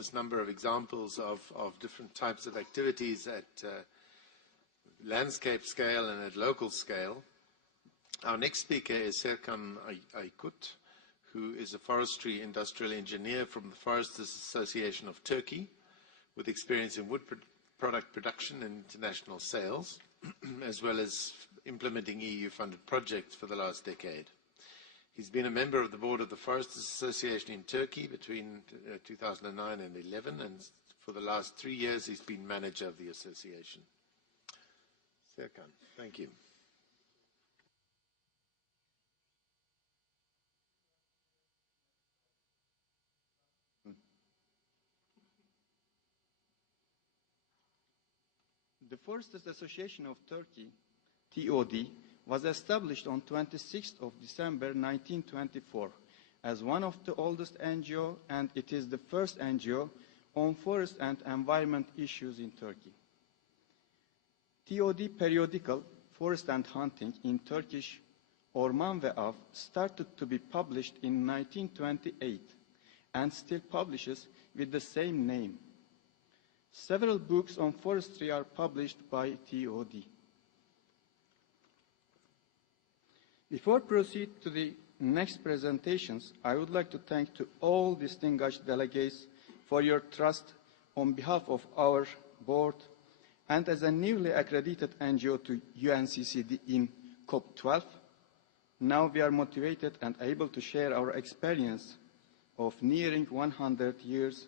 this number of examples of different types of activities at landscape scale and at local scale. Our next speaker is Serkan Aykut, who is a forestry industrial engineer from the Foresters Association of Turkey, with experience in wood product production and international sales, as well as implementing EU-funded projects for the last decade. He's been a member of the board of the Foresters Association in Turkey between 2009 and 2011, and for the last 3 years he's been manager of the association. Serkan, thank you. The Foresters Association of Turkey, TOD, was established on 26th of December 1924 as one of the oldest NGO, and it is the first NGO on forest and environment issues in Turkey. TOD periodical Forest and Hunting in Turkish Orman ve Av started to be published in 1928 and still publishes with the same name. Several books on forestry are published by TOD. Before proceed to the next presentations, I would like to thank to all distinguished delegates for your trust on behalf of our board and as a newly accredited NGO to UNCCD in COP12. Now we are motivated and able to share our experience of nearing 100 years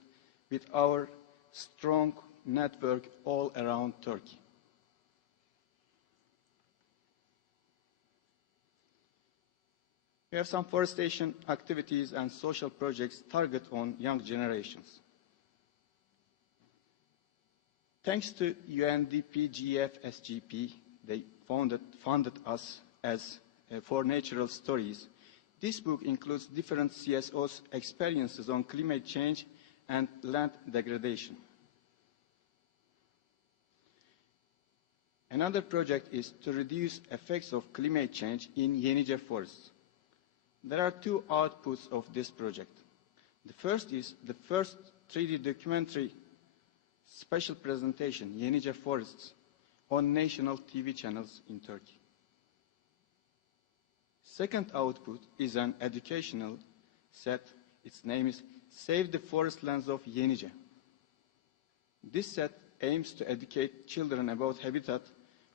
with our strong network all around Turkey. We have some forestation activities and social projects targeted on young generations. Thanks to UNDP GFSGP, they funded us as for natural stories. This book includes different CSOs' experiences on climate change and land degradation. Another project is to reduce effects of climate change in Yenice forests. There are two outputs of this project. The first is the first 3D documentary special presentation, Yenice Forests, on national TV channels in Turkey. Second output is an educational set. Its name is Save the Forest Lands of Yenice. This set aims to educate children about habitat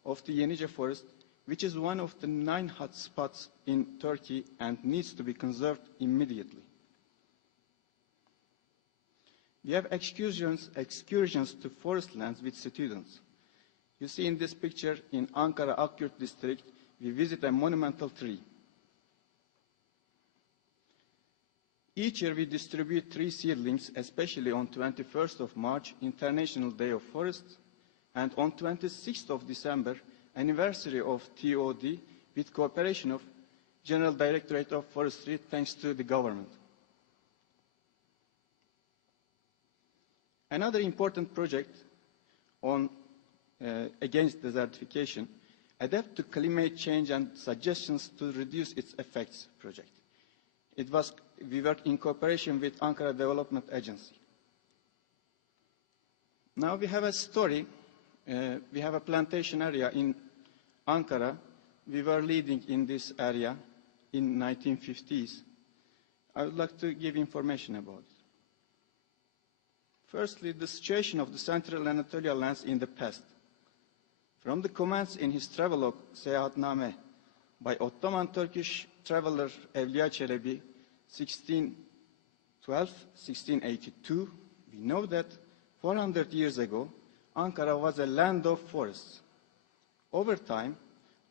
of the Yenice forest, which is one of the 9 hotspots in Turkey and needs to be conserved immediately. We have excursions to forest lands with students. You see in this picture, in Ankara Akyurt district, we visit a monumental tree. Each year we distribute 3 seedlings, especially on 21st of March, International Day of Forests, and on 26th of December, anniversary of TOD, with cooperation of General Directorate of Forestry, thanks to the government. Another important project on against desertification, Adapt to Climate Change and Suggestions to Reduce Its Effects project. We work in cooperation with Ankara Development Agency. Now we have a story. We have a plantation area in Ankara. We were leading in this area in 1950s. I would like to give information about it. Firstly, the situation of the Central Anatolia lands in the past. From the comments in his travelogue, Seyahatname, by Ottoman Turkish traveler Evliya Çelebi, 1612-1682, we know that 400 years ago, Ankara was a land of forests. Over time,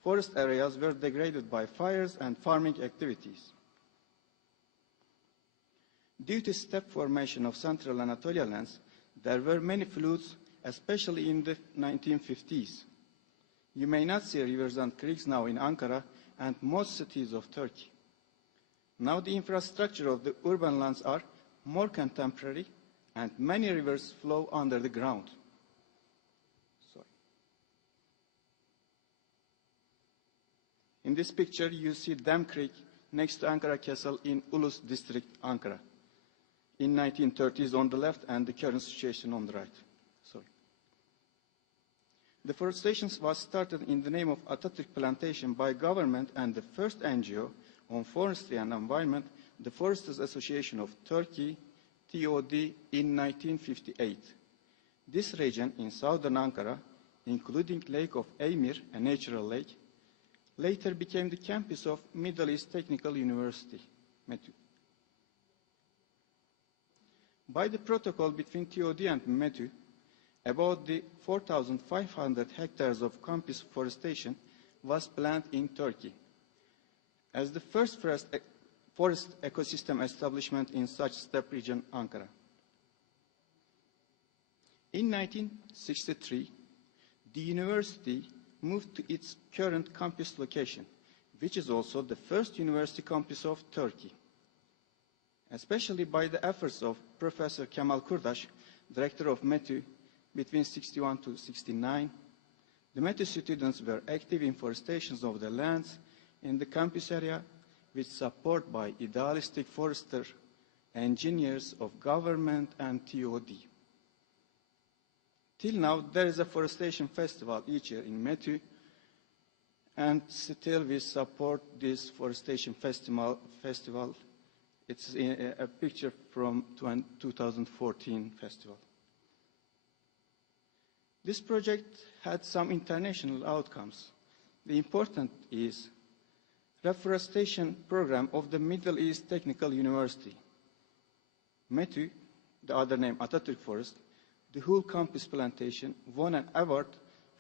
forest areas were degraded by fires and farming activities. Due to steppe formation of Central Anatolia lands, there were many floods, especially in the 1950s. You may not see rivers and creeks now in Ankara and most cities of Turkey. Now the infrastructure of the urban lands are more contemporary and many rivers flow under the ground. In this picture, you see Dam Creek next to Ankara Castle in Ulus district, Ankara. in 1930s on the left and the current situation on the right. Sorry. Deforestation was started in the name of Atatürk Plantation by government and the first NGO on forestry and environment, the Foresters Association of Turkey, TOD, in 1958. This region in southern Ankara, including Lake of Emir, a natural lake, later became the campus of Middle East Technical University, METÜ. By the protocol between TOD and METÜ, about the 4,500 hectares of campus forestation was planned in Turkey. As the first forest ecosystem establishment in such steppe region, Ankara. In 1963, the university moved to its current campus location, which is also the first university campus of Turkey. Especially by the efforts of Professor Kemal Kurdaş, director of METÜ, between 61 to 69, the METÜ students were active in forestations of the lands in the campus area, with support by idealistic forester engineers of government and TOD. Till now, there is a forestation festival each year in METÜ, and still we support this forestation festival. It's a picture from 2014 festival. This project had some international outcomes. The important is reforestation program of the Middle East Technical University. METÜ, the other name Atatürk Forest, the whole campus plantation won an award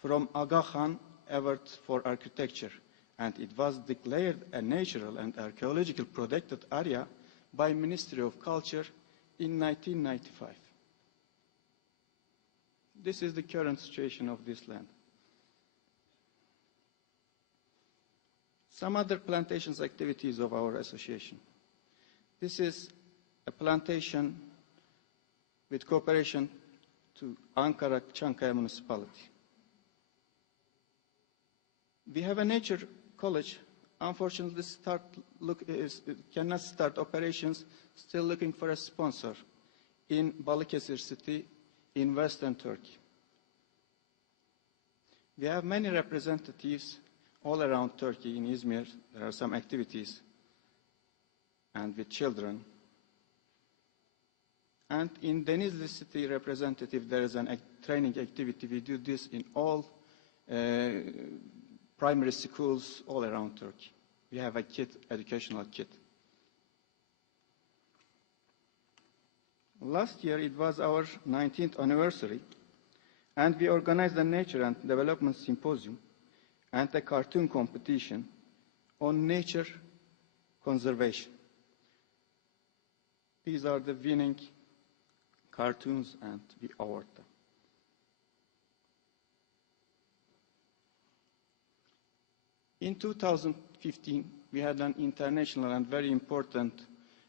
from Aga Khan Award for Architecture, and it was declared a natural and archaeological protected area by Ministry of Culture in 1995. This is the current situation of this land. Some other plantations activities of our association. This is a plantation with cooperation to Ankara Çankaya municipality. We have a nature college, unfortunately cannot start operations, still looking for a sponsor in Balıkesir city in western Turkey. We have many representatives all around Turkey. In Izmir, there are some activities, and with children. And in Denizli city representative, there is a training activity. We do this in all primary schools all around Turkey. We have a kit, educational kit. Last year, it was our 19th anniversary, and we organized a nature and development symposium and a cartoon competition on nature conservation. These are the winning cartoons, and we award them. In 2015, we had an international and very important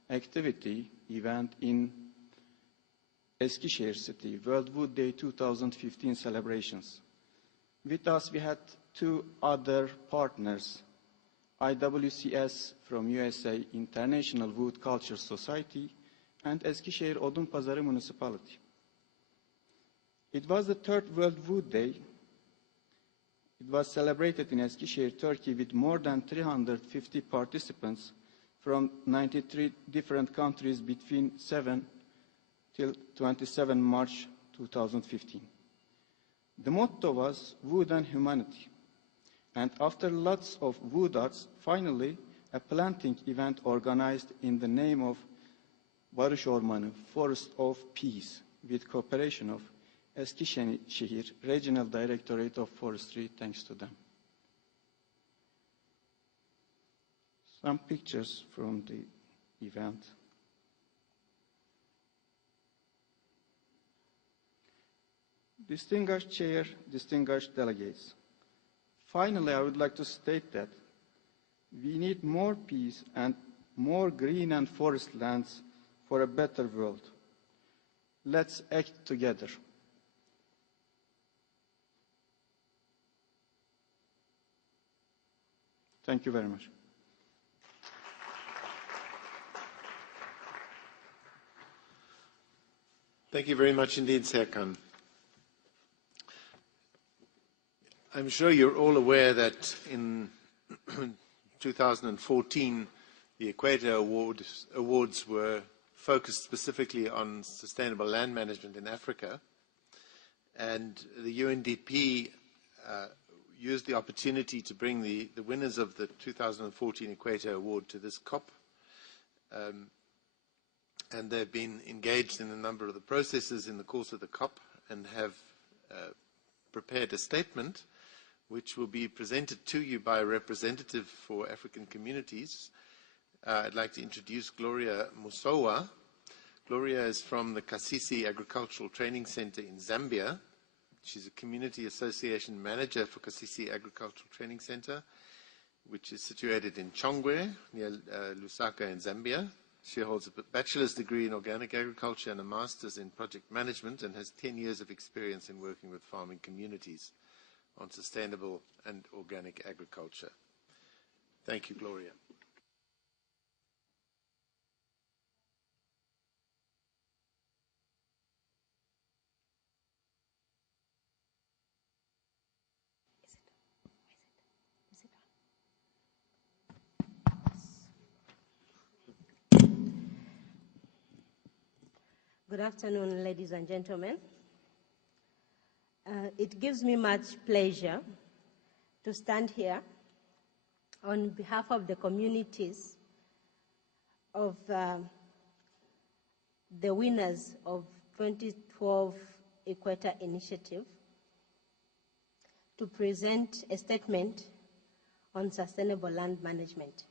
activity event in Eskişehir city, World Wood Day 2015 celebrations. With us, we had two other partners, IWCS from USA, International Wood Culture Society, and Eskişehir Odunpazarı Municipality. It was the third World Wood Day. It was celebrated in Eskişehir, Turkey, with more than 350 participants from 93 different countries between 7 till 27 March 2015. The motto was Wood and Humanity. And after lots of wood arts, finally, a planting event organized in the name of Barış Ormanı, Forest of Peace, with cooperation of Eskişehir Regional Directorate of Forestry, thanks to them. Some pictures from the event. Distinguished Chair, distinguished delegates. Finally, I would like to state that we need more peace and more green and forest lands for a better world. Let's act together. Thank you very much. Thank you very much indeed, Serkan. I'm sure you're all aware that in 2014, the Equator Awards were focused specifically on sustainable land management in Africa. And the UNDP used the opportunity to bring the winners of the 2014 Equator Award to this COP. And they've been engaged in a number of the processes in the course of the COP and have prepared a statement which will be presented to you by a representative for African communities. I'd like to introduce Gloria Musowa. Gloria is from the Kasisi Agricultural Training Center in Zambia. She's a community association manager for Kasisi Agricultural Training Center, which is situated in Chongwe, near Lusaka in Zambia. She holds a bachelor's degree in organic agriculture and a master's in project management and has 10 years of experience in working with farming communities on sustainable and organic agriculture. Thank you, Gloria. Good afternoon, ladies and gentlemen. It gives me much pleasure to stand here on behalf of the communities of the winners of 2012 Equator Initiative to present a statement on sustainable land management.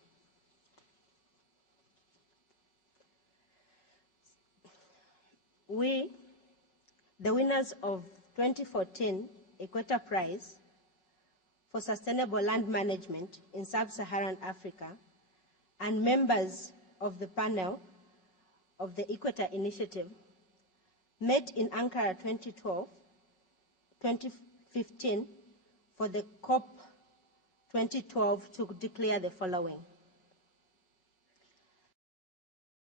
We, the winners of 2014 Equator Prize for Sustainable Land Management in Sub-Saharan Africa, and members of the panel of the Equator Initiative, met in Ankara 2015 for the COP 2012 to declare the following.